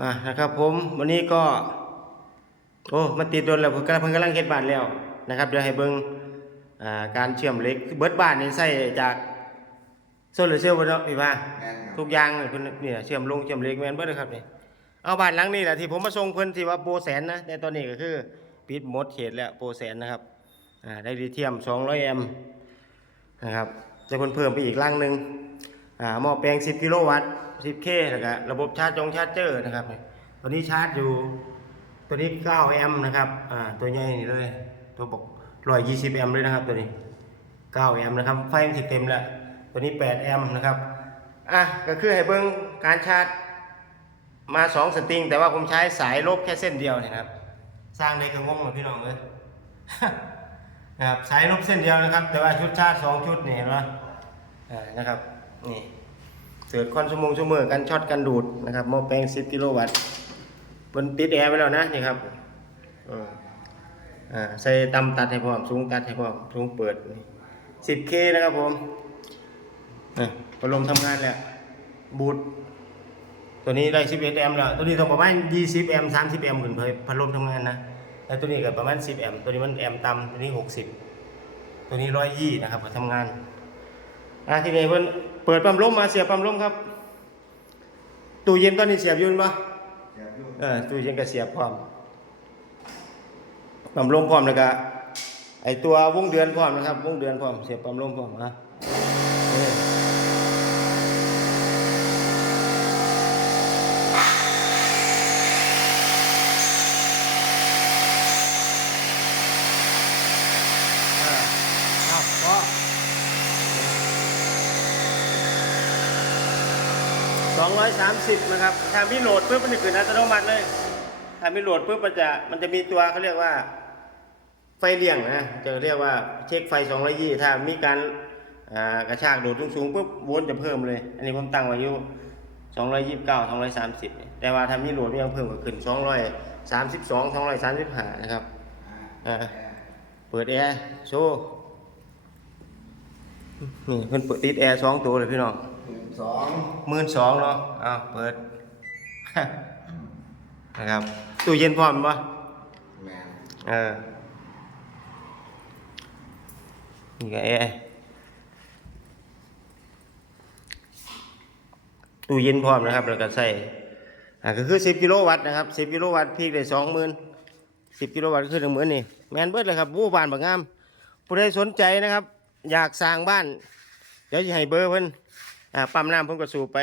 อ่านะครับผมวันนี้ก็ โอ้มันติดโดนแล้วเพิ่นกำลังเพิ่นกำลังเฮ็ดบ้านแล้วนะครับเดี๋ยวให้เบิ่งอ่าการเชื่อมเหล็กเบิดบ้านนี่ใช้จากโซลาร์เซลล์บ่เนาะพี่ว่าแม่นครับทุกอย่างเลยเพิ่นเนี่ยเชื่อมลงเชื่อมเหล็กแม่นเบิดเลยครับนี่เอาบ้านหลังนี้แหละที่ผมมาส่งเพิ่นที่ว่าโปรแสนนะแต่ตอนนี้ก็คือปิดหมดเขตแล้วโปรแสนนะครับอ่าได้ลิเธียม 200แอมป์นะครับจะเพิ่นเพิ่มไปอีกลังหนึงอ่าหม้อแปลง 10 กิโลวัตต์ 10K แล้วก็ระบบชาร์จจงชาร์จเจอร์นะครับตัวนี้ชาร์จอยู่ ตัวนี้ 9 แอมป์นะครับอ่าตัวใหญ่นี่เลย ตัวบอก120 แอมป์เลยนะครับตัวนี้ 9 แอมป์นะครับ ไฟมันสิเต็มแล้ว ตัวนี้ 8 แอมป์นะครับ อะ ก็คือให้เบิ่งการชาร์จมา 2 สตริง แต่ว่าผมใช้สายลบแค่เส้นเดียวเนี่ยนะครับ สร้างได้กระงงเลยพี่น้องเลยนะครับสายลบเส้นเดียวนะครับ แต่ว่าชุดชาร์จ2ชุดนี่เห็นไหมอ่านะครับนี่ เกิดควันสมงสมอกันช็อตกันดูดนะครับหม้อแปลง 10 กิโลวัตต์บนติดแอร์ไปแล้วนะนี่ครับอ่าใส่ต่ำตัดให้พร้อมสูงตัดให้พร้อมสูงเปิดนี่ 10K นะครับผมอ่พัดลมทำงานแล้วบูทตัวนี้ได้ 11 แอมป์แล้ว ตัวนี้ต้องประมาณ 20 แอมป์ 30 แอมป์ขึ้นไปพัดลมทำงานนะ แล้วตัวนี้ก็ประมาณ 10 แอมป์ ตัวนี้มันแอมป์ต่ำตัวนี้ 60 ตัวนี้ 120 นะครับก็ทำงานอะทีนี้เพิ่น เปิดปั๊มลมมาเสียบปั๊มลมครับตู้เย็นตอนนี้เสียบอยู่ปะเดี๋ยวอยู่เออตู้เย็นก็เสียบพร้อมปั๊มลมพร้อมแล้วก็ไอตัววงเดือนพร้อมนะครับ วงเดือนพร้อมเสียบปั๊มลมพร้อมนะ 230 นะครับทำพี่โหลดปุ๊บมันจะขึ้นอัตโนมัติเลยทำพี่โหลดปุ๊บมันจะมันจะมีตัวเขาเรียกว่าไฟเลี่ยงนะจะเรียกว่าเช็คไฟ220ถ้ามีการกระชากโดดสูงๆปุ๊บวนจะเพิ่มเลย อันนี้ผมตั้งไว้อยู่229 230 แต่ว่าทำนี่โหลดยังเพิ่มก็ขึ้น 232 235 นะครับเปิดแอร์โชว์นี่เพิ่นเปิดติดแอร์สองตัวเลยพี่น้อง สองหมื่นสองเนาะอ้าวเปิด นะครับ ตู้เย็นพร้อมปะแม่นเออ นี่ก็แอร์ตู้เย็นพร้อมนะครับ แล้วก็ใส่อ่าก็คือ10กิโลวัตต์นะครับ10กิโลวัตต์พีกได้20,000 10กิโลวัตต์ก็คือ10,000นี่ แมนเบิดเลยครับวู้บ้านบักงามผู้ใดสนใจนะครับ อยากสร้างบ้าน เดี๋ยวจะให้เบอร์เพิ่น อ่าปั๊มน้ำเพิ่นก็สูบไป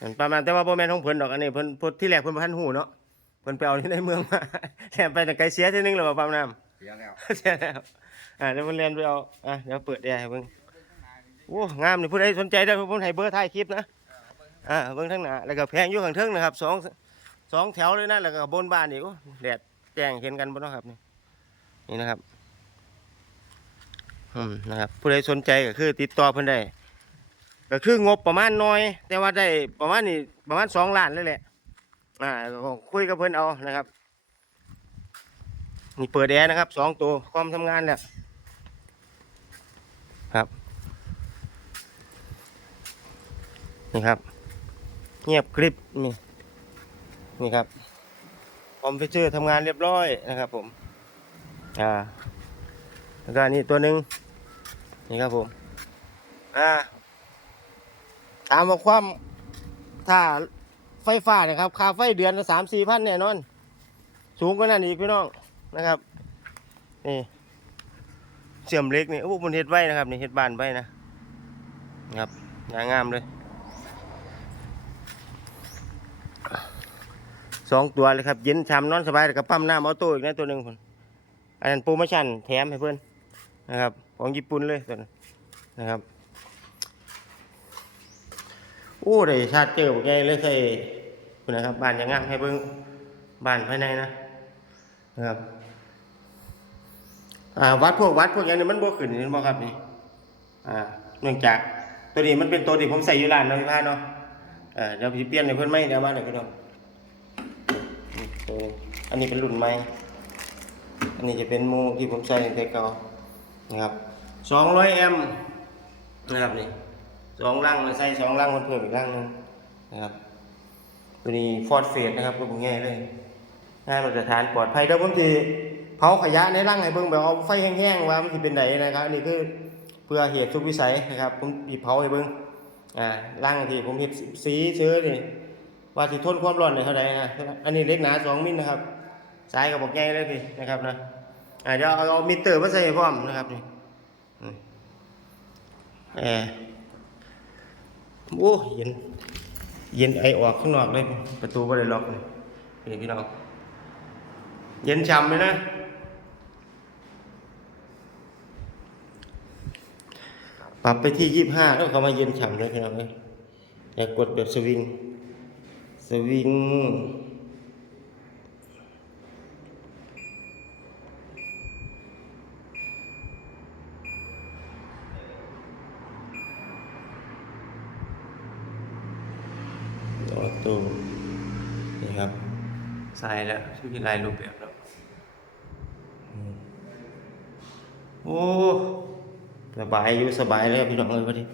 อันปั๊มน้ำแต่ว่าบ่แม่นของเพิ่นดอกอันนี้เพิ่นเพิ่นที่แรกเพิ่นบ่ทันหูเนาะเพิ่นไปเอาที่ในเมืองมาแล่นไปแต่ไกลเสียทีนึงแล้วว่าปั๊มน้ำเสียแล้วเสียแล้วอ่าเดี๋ยวมันเรียนไปเอาอะเดี๋ยวเปิดแอร์ให้เบิ่งโอ้งามนี่ผู้ใดสนใจได้อผมให้เบอร์ท้ายคลิปนะอ่าเบิ่งทั้งหน้าแล้วก็แพงอยู่ข้างเทิงนะครับสองสองแถวเลยนะแล้วก็บนบ้านอีกโอ้แดดแจ้งเห็นกันบ่เนาะครับนี่นี่นะครับอืมนะครับผู้ใดสนใจก็คือติดต่อเพิ่นได้ ก็คืองบประมาณน้อย แต่ว่าได้ประมาณนี่ประมาณสองล้านเลยแหละอ่าคุยกับเพิ่นเอานะครับนี่เปิดแอร์นะครับสองตัวความทำงานแล้วครับนี่ครับ เงียบกริบนี่นี่ครับคอมพิวเตอร์ทำงานเรียบร้อยนะครับ ผมอ่าแล้วก็นี่ตัวหนึ่งนี่ครับผมอ่า ถามว่าความถ้าไฟฟ้าเนะครับค่าไฟเดือนละสามสี่พันแน่นอน สูงกว่านั้นอีกพี่น้องนะครับ นี่เสื่อมเล็กนี่โอ้บนเฮ็ดไว้นะครับนี่เฮ็ดบานไว้นะนครับงางามเลยสองตัวเลยครับเย็นช้ำนอนสบายแล้วก็ปั๊มน้ำเอาตัวอีกนะตัวหนึ่งคนอันนั้นโปรโมชั่นแถมให้เพื่อนนะครับ ของญี่ปุ่นเลยตัวนั้นนะครับ โอ้ได้ชาติเจอบอกไงเลยใส่คุณนะครับบ้านอย่างงามให้เบิ่งบ้านภายในนะนะครับอ่าวัดพวกวัดพวกอย่างนี้มันบ่ขึ้นเห็นบ่ครับนี่อ่าเนื่องจากตัวนี้มันเป็นตัวที่ผมใส่อยู่ร้านเนาะพี่พายเนาะเอ่าเดี๋ยวพี่เปลี่ยนให้เพิ่นใหม่เดี๋ยวมาเดี๋ยวพี่น้องนี่ตัวนี้อันนี้เป็นรุ่นใหม่อันนี้จะเป็นโมที่ผมใส่ในแต่เก่านะครับ200แอมป์นะครับนี่ สองลังมาใส่สองลังมันเพิ่มอีกลังนึงนะครับตัวนี้ฟอร์ดเฟสนะครับก็บ่ง่ายเลยง่ายมาตรฐานปลอดภัยเดี๋ยวผมสิเผาขยะในร่างให้เบิ่งแบบเอาไฟแห้งๆว่ามันสิเป็นไดนนะครับอันนี่คือเพื่อเหตุสุกวิสัยนะครับผมสิเผาให้เบิ่งอ่าร่างที่ผมเฮ็ดสีเชื้อนี่ว่าสิทนความร้อนได้เท่าใดนะอันนี้เล็กหนา2มิลนะครับสายก็บบอกง่ายเลยพี่นะครับนะอ่าเดี๋ยวเอาเอามิเตอร์มาใส่พร้อมนะครับนี่เออ โอ้เย็น เย็นไอออกข้างนอกเลยประตูไม่ได้ล็อกเลยนี่พี่น้องเย็นฉ่ำเลยนะปรับไปที่ยี่ห้าแล้วเขามาเย็นฉ่ำเลยพี่น้องเลยอย่ากดแบบสวิง สวิง ต้นี่ครับใส่แล้วชื่อลายรูปแบบแล้วอืมโอ้สบายอยู่สบายเลยพี่น้องเอ้ยวันนี้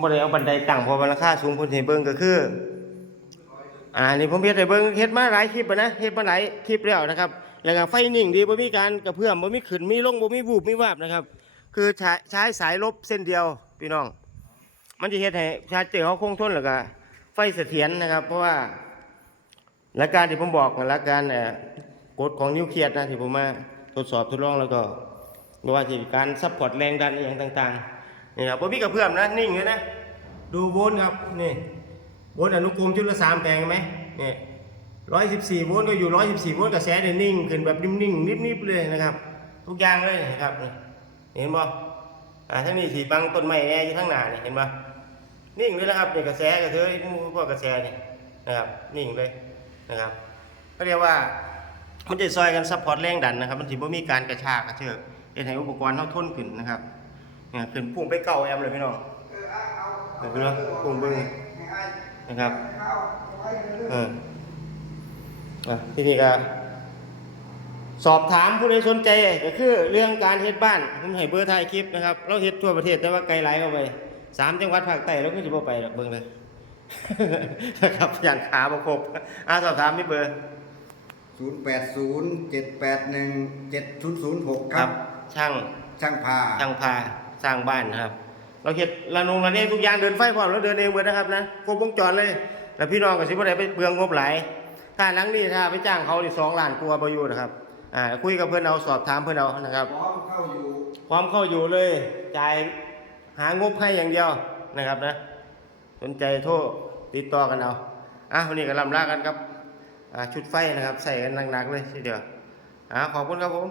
บ่ได้เอาบันไดตั้งเพราะว่าราคาสูงเพิ่นให้เบิ่งก็คือ อ่านี่ผมเฮ็ดให้เบิ่งเฮ็ดมาหลายคลิปแล้วนะเฮ็ดมาหลายคลิปแล้วนะครับ แล้วก็ไฟนิ่งดีบ่มีการกระเพื่อมบ่มีขึ้นมีลงบ่มีวูบมีวาบนะครับ คือใช้ใช้สายลบเส้นเดียวพี่น้อง มันจะเฮ็ดให้ชาร์จเจอเขาคงทนแล้วก็ไฟเสถียรนะครับ เพราะว่าหลักการที่ผมบอกหลักการเอ่อกฎของนิวเคลียร์นะที่ผมมาทดสอบทดลองแล้วก็ไม่ว่าจะเป็นการซัพพอร์ตแรงดันอย่างต่างๆนี่ครับผมมีกระเพื่อมนะนิ่งเลยนะดูโวลต์ครับนี่โวลต์อนุกรมจุดละสามแปลงไหมนี่ร้อยสิบสี่โวลต์ก็อยู่ร้อยสิบสี่โวลต์กระแสเนี่ยนิ่งขึ้นแบบนิ่งๆนิบๆเลยนะครับ ทุกอย่างเลยนะครับเห็นบ่อ่าทั้งนี้สีบังต้นไม้แน่อยู่ทั้งหน้านี่เห็นปะ นิ่งเลยนะครับนี่กระแสกระเทยหมูพวกกระแสนี่นะครับนิ่งเลยนะครับก็เรียกว่ามันจะซอยกันซัพพอร์ตแรงดันนะครับ มันถือว่ามีการกระชากกระเชือกเฮ็ดให้อุปกรณ์เท่าทนขึ้นนะครับเนี่ยขึ้นพุ่งไปเก่าแอมเลยพี่น้องเห็นไหมพุ่งเบิ้งนะครับเออทีนี้ก็สอบถามผู้ใดสนใจก็คือเรื่องการเฮ็ดบ้านผมให้เบอร์ท้ายคลิปนะครับ เราเฮ็ดทั่วประเทศแต่ว่าไกลหลเข้าไป สามจังหวัดภาคใต้เราก็สิบ่ไปหรอกเบิ่งเลยนะครับย่านขาบ่ครบอ่าสอบถามมีเบอร์ศูนย์แปดศูนย์เจ็ดแปดหนึ่งเจ็ดศูนย์ศูนย์หกครับ ช่างช่างพาช่างพาสร้างบ้านนะครับ เราเฮ็ดระนงระเนทุกอย่างเดินไฟพร้อมแล้วเดินเองเบิดนะครับนะครบวงจรเลย แล้วพี่น้องก็สิบ่ได้ไปเปลืองงบหลายถ้าหลังนี้ถ้าไปจ้างเขานี่2ล้านกว่าบ่อยู่นะครับอ่าคุยกับเพิ่นเอาสอบถามเพิ่นเอานะครับพร้อมเข้าอยู่พร้อมเข้าอยู่เลยจ่าย หางบให้อย่างเดียวนะครับนะ สนใจโทรติดต่อกันเอาอะวันนี้ก็ลำลากันครับชุดไฟนะครับ ใส่กันหนักๆเลยทีเดียวอะขอบคุณครับผม